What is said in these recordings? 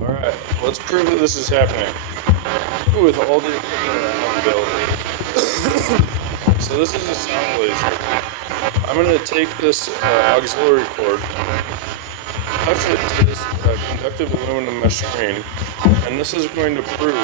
Alright, let's prove that this is happening with all the equipment I have available. So this is a sound laser. I'm going to take this auxiliary cord, touch it to this conductive aluminum mesh screen, and this is going to prove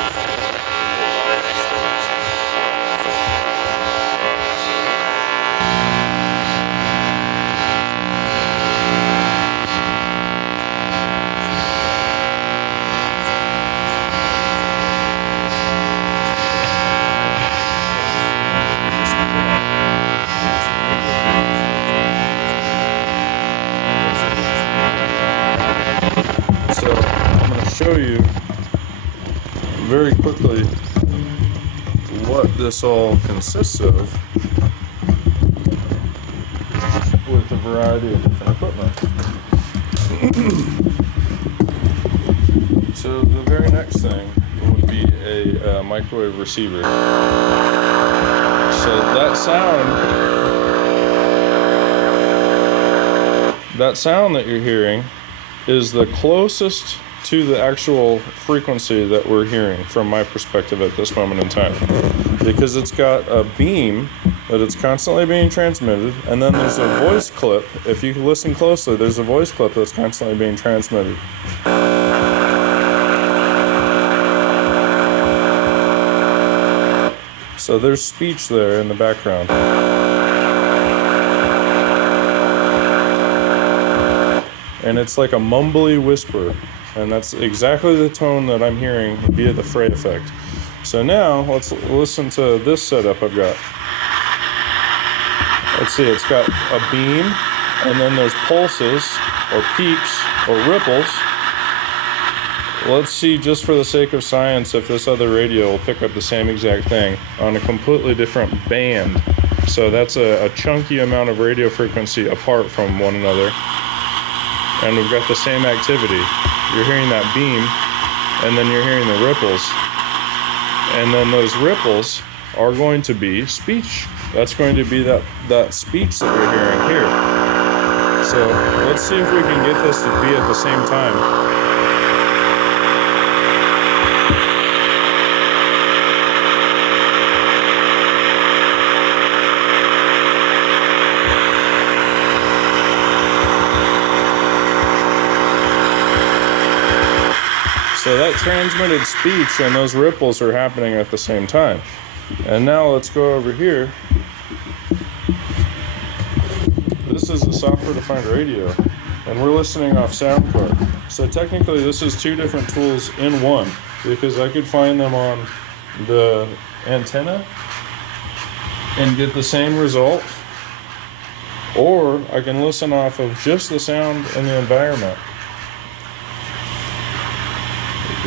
So I'm going to show you very quickly what this all consists of with a variety of different equipment. So the very next thing would be a microwave receiver. So that sound that you're hearing is the closest to the actual frequency that we're hearing from my perspective at this moment in time, because it's got a beam that it's constantly being transmitted, and then there's a voice clip. If you listen closely, there's a voice clip that's constantly being transmitted. So there's speech there in the background. And it's like a mumbly whisper, and that's exactly the tone that I'm hearing via the fray effect. So now let's listen to this setup I've got. Let's see, it's got a beam, and then there's pulses or peaks or ripples. Let's see, just for the sake of science, if this other radio will pick up the same exact thing on a completely different band. So that's a chunky amount of radio frequency apart from one another. And we've got the same activity. You're hearing that beam, and then you're hearing the ripples. And then those ripples are going to be speech. That's going to be that speech that we're hearing here. So let's see if we can get this to be at the same time. So that transmitted speech and those ripples are happening at the same time. And now let's go over here. This is a software-defined radio, and we're listening off sound card. So technically this is two different tools in one, because I could find them on the antenna and get the same result, or I can listen off of just the sound in the environment.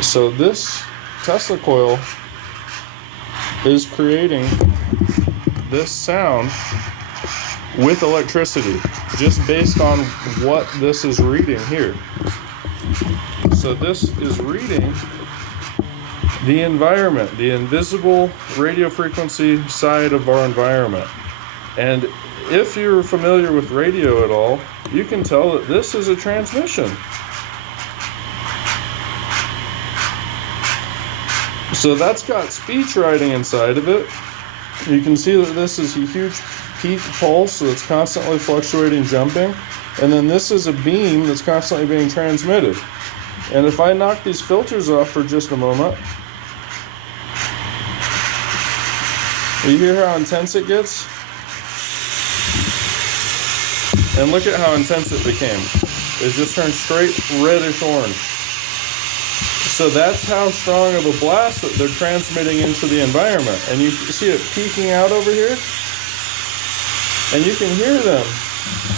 So this Tesla coil is creating this sound with electricity, just based on what this is reading here. So this is reading the environment, the invisible radio frequency side of our environment. And if you're familiar with radio at all, you can tell that this is a transmission. So that's got speech writing inside of it. You can see that this is a huge peak pulse that's constantly fluctuating, jumping. And then this is a beam that's constantly being transmitted. And if I knock these filters off for just a moment, you hear how intense it gets? And look at how intense it became. It just turned straight reddish orange. So that's how strong of a blast that they're transmitting into the environment. And you see it peaking out over here. And you can hear them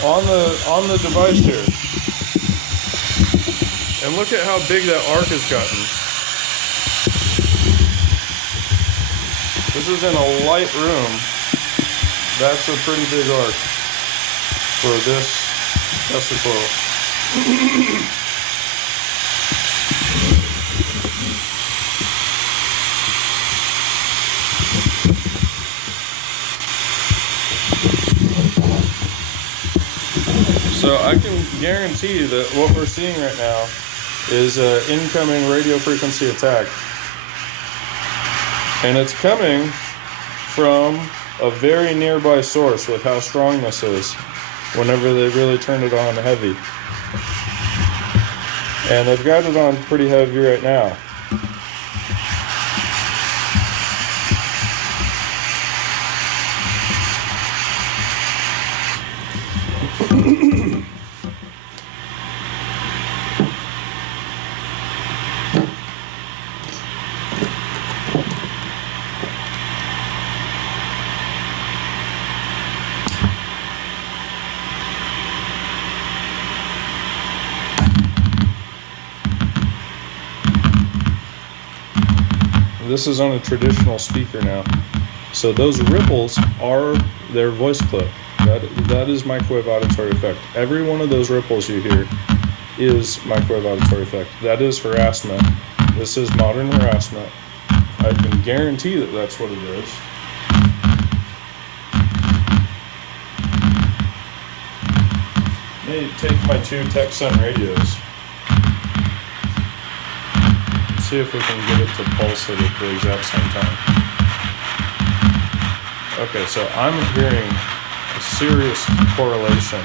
on the device here. And look at how big that arc has gotten. This is in a light room. That's a pretty big arc for this Tesla coil. So I can guarantee that what we're seeing right now is an incoming radio frequency attack. And it's coming from a very nearby source with how strong this is whenever they really turn it on heavy. And they've got it on pretty heavy right now. This is on a traditional speaker now. So those ripples are their voice clip. That is microwave auditory effect. Every one of those ripples you hear is microwave auditory effect. That is harassment. This is modern harassment. I can guarantee that that's what it is. Let me take my two Texan radios. See if we can get it to pulse it at the exact same time. Okay, so I'm hearing a serious correlation,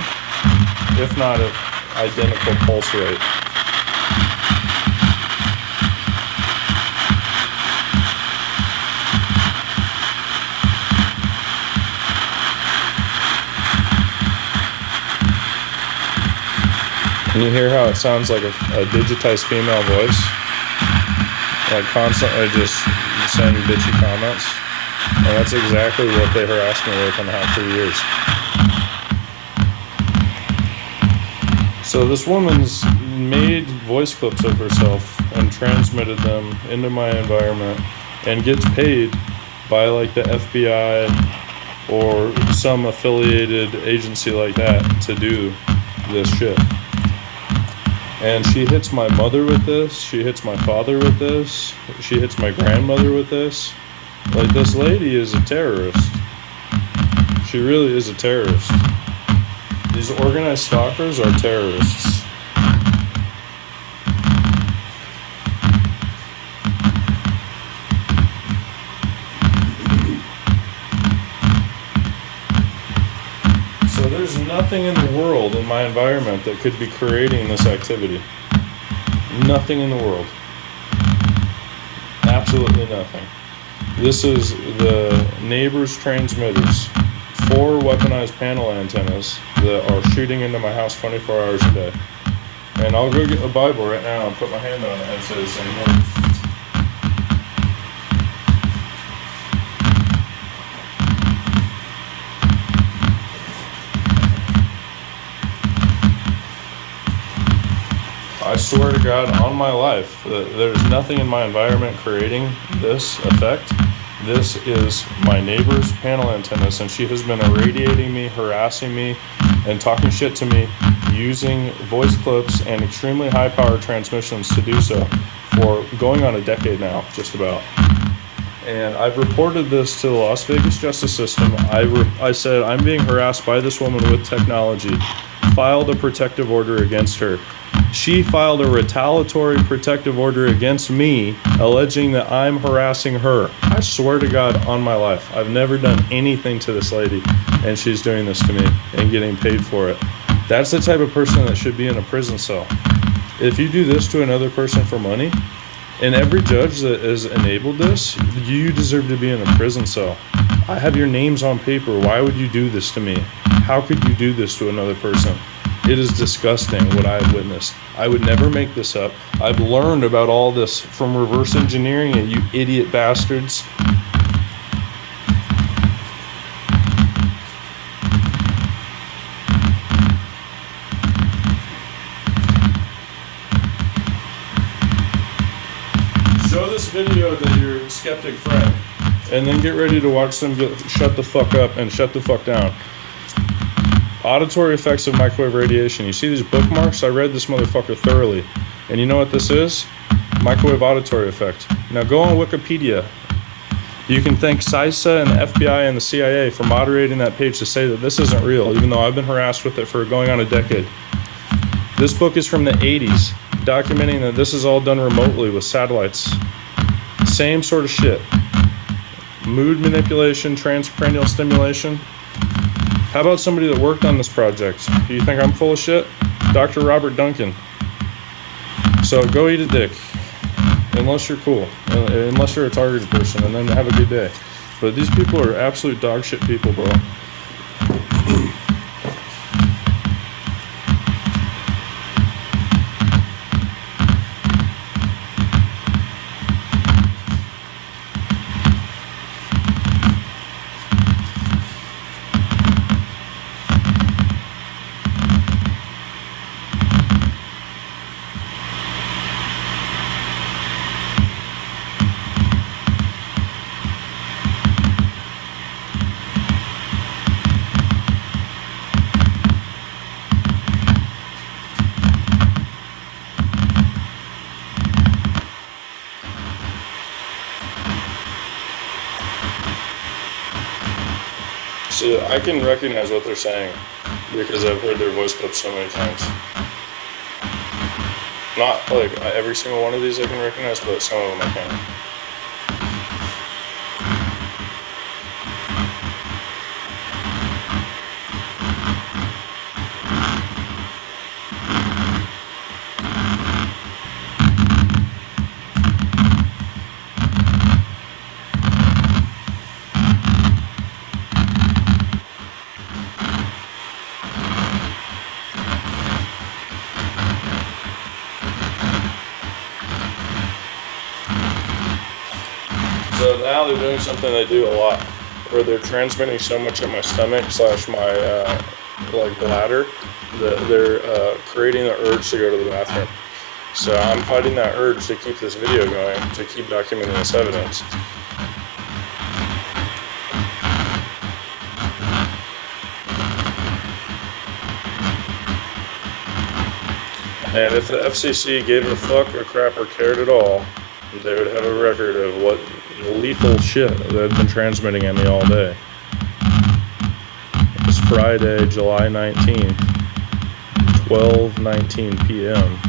if not an identical pulse rate. Can you hear how it sounds like a digitized female voice? Like constantly just saying bitchy comments. And that's exactly what they harassed me with and have for years. So this woman's made voice clips of herself and transmitted them into my environment and gets paid by like the FBI or some affiliated agency like that to do this shit. And she hits my mother with this, she hits my father with this, she hits my grandmother with this. Like, this lady is a terrorist. She really is a terrorist. These organized stalkers are terrorists. So there's nothing in the world in my environment that could be creating this activity. Nothing in the world. Absolutely nothing. This is the neighbor's transmitters. 4 weaponized panel antennas that are shooting into my house 24 hours a day. And I'll go get a Bible right now and put my hand on it and say the same words. I swear to God on my life that there's nothing in my environment creating this effect. This is my neighbor's panel antennas, and she has been irradiating me, harassing me, and talking shit to me using voice clips and extremely high power transmissions to do so for going on a decade now, just about. And I've reported this to the Las Vegas justice system. I said, I'm being harassed by this woman with technology. Filed a protective order against her. She filed a retaliatory protective order against me, alleging that I'm harassing her. I swear to God on my life, I've never done anything to this lady, and she's doing this to me and getting paid for it. That's the type of person that should be in a prison cell. If you do this to another person for money, and every judge that has enabled this, you deserve to be in a prison cell. I have your names on paper. Why would you do this to me? How could you do this to another person? It is disgusting what I have witnessed. I would never make this up. I've learned about all this from reverse engineering it, you idiot bastards. Show this video to your skeptic friend, and then get ready to watch them shut the fuck up and shut the fuck down. Auditory effects of microwave radiation. You see these bookmarks? I read this motherfucker thoroughly. And you know what this is? Microwave auditory effect. Now go on Wikipedia. You can thank CISA and the FBI and the CIA for moderating that page to say that this isn't real, even though I've been harassed with it for going on a decade. This book is from the 80s. documenting that this is all done remotely with satellites. Same sort of shit. Mood manipulation, transcranial stimulation. How about somebody that worked on this project? Do you think I'm full of shit? Dr. Robert Duncan. So go eat a dick. Unless you're cool. Unless you're a targeted person, and then have a good day. But these people are absolute dog shit people, bro. See, I can recognize what they're saying because I've heard their voice clips so many times. Not like every single one of these I can recognize, but some of them I can. So now they're doing something they do a lot, where they're transmitting so much in my stomach / my like bladder that they're creating the urge to go to the bathroom. So I'm fighting that urge to keep this video going, to keep documenting this evidence. And if the FCC gave a fuck or crap or cared at all, they would have a record of what lethal shit they've been transmitting at me all day. It's Friday, July 19th, 12:19 p.m.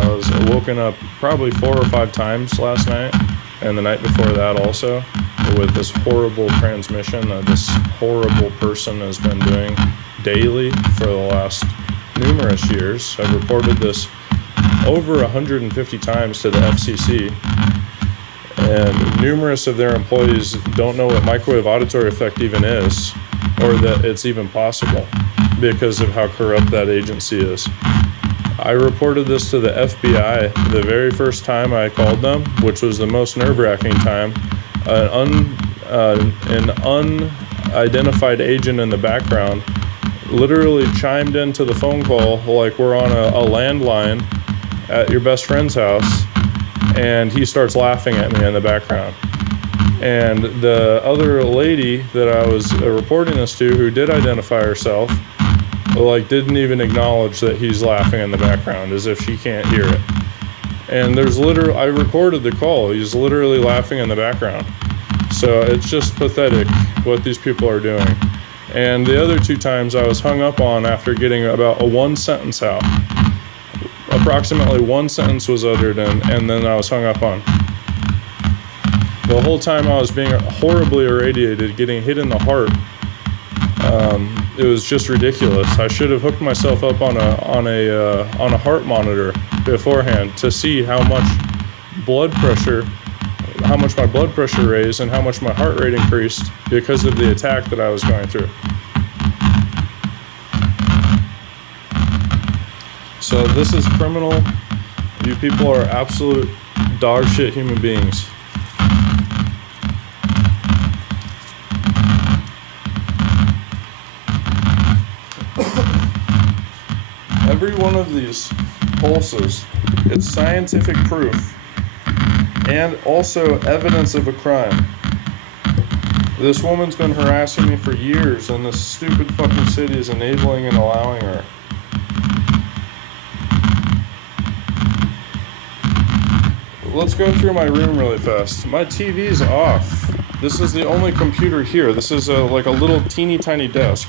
I was woken up probably 4 or 5 times last night, and the night before that also, with this horrible transmission that this horrible person has been doing daily for the last numerous years. I've reported this over 150 times to the FCC, and numerous of their employees don't know what microwave auditory effect even is, or that it's even possible, because of how corrupt that agency is. I reported this to the FBI the very first time I called them, which was the most nerve-wracking time. An unidentified agent in the background literally chimed into the phone call like we're on a landline at your best friend's house, and he starts laughing at me in the background. And the other lady that I was reporting this to, who did identify herself, like didn't even acknowledge that he's laughing in the background, as if she can't hear it. And there's literally, I recorded the call, he's literally laughing in the background. So it's just pathetic what these people are doing. And the other 2 times I was hung up on after getting about a 1 sentence out. Approximately 1 sentence was uttered, and then I was hung up on. The whole time I was being horribly irradiated, getting hit in the heart. It was just ridiculous. I should have hooked myself up on a heart monitor beforehand to see how much my blood pressure raised and how much my heart rate increased because of the attack that I was going through. So this is criminal. You people are absolute dog shit human beings. Every one of these pulses, it's scientific proof and also evidence of a crime. This woman's been harassing me for years, and this stupid fucking city is enabling and allowing her. Let's go through my room really fast. My TV's off. This is the only computer here. This is like a little teeny tiny desk.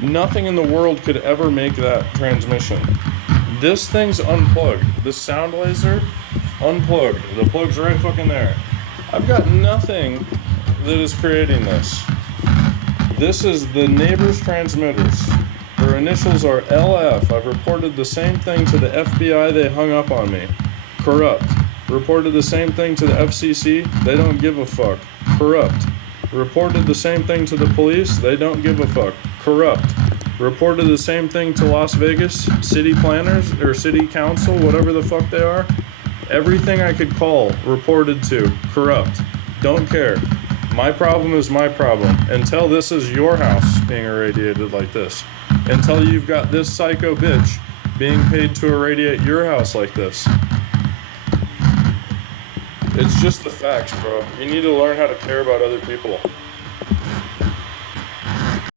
Nothing in the world could ever make that transmission. This thing's unplugged. This sound laser, unplugged. The plug's right fucking there. I've got nothing that is creating this. This is the neighbor's transmitters. Their initials are LF. I've reported the same thing to the FBI. They hung up on me. Corrupt. Reported the same thing to the FCC. They don't give a fuck. Corrupt. Reported the same thing to the police. They don't give a fuck. Corrupt. Reported the same thing to Las Vegas city planners or city council, whatever the fuck they are. Everything I could call, reported to. Corrupt. Don't care. My problem is my problem. Until this is your house being irradiated like this. Until you've got this psycho bitch being paid to irradiate your house like this. It's just the facts, bro. You need to learn how to care about other people.